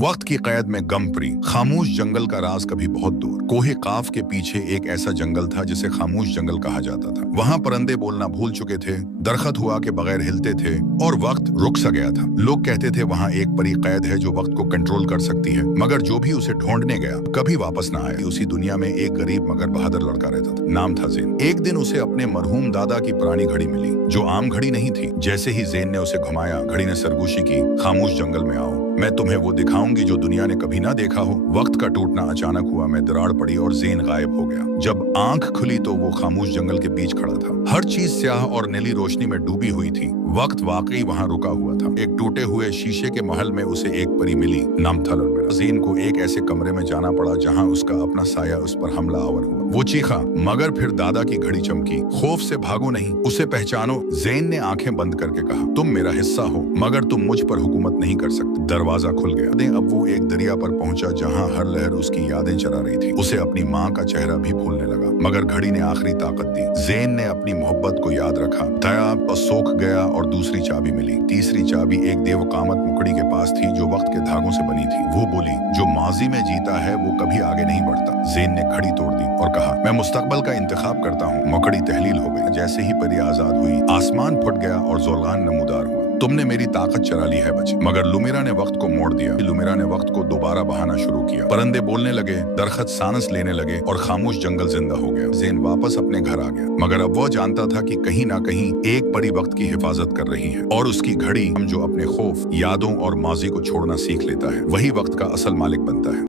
वक्त की कैद में गमप्री खामोश जंगल का राज कभी बहुत दूर कोहे काफ के पीछे एक ऐसा जंगल था जिसे खामोश जंगल कहा जाता था। वहां परिंदे बोलना भूल चुके थे, दरखत हुआ के बगैर हिलते थे और वक्त रुक सा गया था। लोग कहते थे वहां एक परी कैद है जो वक्त को कंट्रोल कर सकती है, मगर जो भी उसे ढूंढने गया कभी वापस ना आया। उसी दुनिया में एक गरीब मगर बहादुर लड़का रहता था, नाम था ज़ेन। एक दिन उसे अपने मरहूम दादा की पुरानी घड़ी मिली जो आम घड़ी नहीं थी। जैसे ही ज़ेन ने उसे घुमाया, घड़ी ने सरगोशी की, खामोश जंगल में आओ, मैं तुम्हें वो दिखाऊंगी जो दुनिया ने कभी ना देखा हो। वक्त का टूटना अचानक हुआ, मैं दरार पड़ी और ज़ेन गायब हो गया। जब आंख खुली तो वो खामोश जंगल के बीच खड़ा था। हर चीज स्याह और नीली रोशनी में डूबी हुई थी। वक्त वाकई वहां रुका हुआ था। एक टूटे हुए शीशे के महल में उसे एक परी मिली, नाम था लुमिरा। ज़ेन को एक ऐसे कमरे में जाना पड़ा जहां उसका अपना साया उस पर हमला आवर हुआ। वो चीखा, मगर फिर दादा की घड़ी चमकी। खौफ से भागो नहीं, उसे पहचानो। ज़ेन ने आंखें बंद करके कहा, तुम मेरा हिस्सा हो, मगर तुम मुझ पर हुकूमत नहीं कर सकते। दरवाजा खुल गया। अब वो एक दरिया पर पहुंचा जहां हर लहर उसकी यादें चरा रही थी। उसे अपनी माँ का चेहरा भी भूलने लगा, मगर घड़ी ने आखिरी ताकत दी। ज़ेन ने अपनी मोहब्बत को याद रखा। दया और सोख गया और दूसरी चाबी मिली। तीसरी चाबी एक देवकामत मुकड़ी के पास थी जो वक्त के धागों से बनी थी। वो बोली, जो माजी में जीता है वो कभी आगे नहीं बढ़ता। ज़ेन ने घड़ी तोड़ दी और कहा, मैं मुस्तकबल का इंतखाब करता हूँ। मकड़ी तहलील हो गई। जैसे ही परी आजाद हुई, आसमान फट गया और ज़ोलान नमूदार हुआ। तुमने मेरी ताकत चरा ली है बच्चे। मगर लुमिरा ने वक्त को मोड़ दिया। लुमिरा ने वक्त को दोबारा बहाना शुरू किया। परिंदे बोलने लगे, दरखत सांस लेने लगे और खामोश जंगल जिंदा हो गया। ज़ेन वापस अपने घर आ गया, मगर अब वो जानता था कि कहीं ना कहीं एक परी वक्त की हिफाजत कर रही है और उसकी घड़ी जो अपने खौफ, यादों और माजी को छोड़ना सीख लेता है, वही वक्त का असल मालिक बनता है।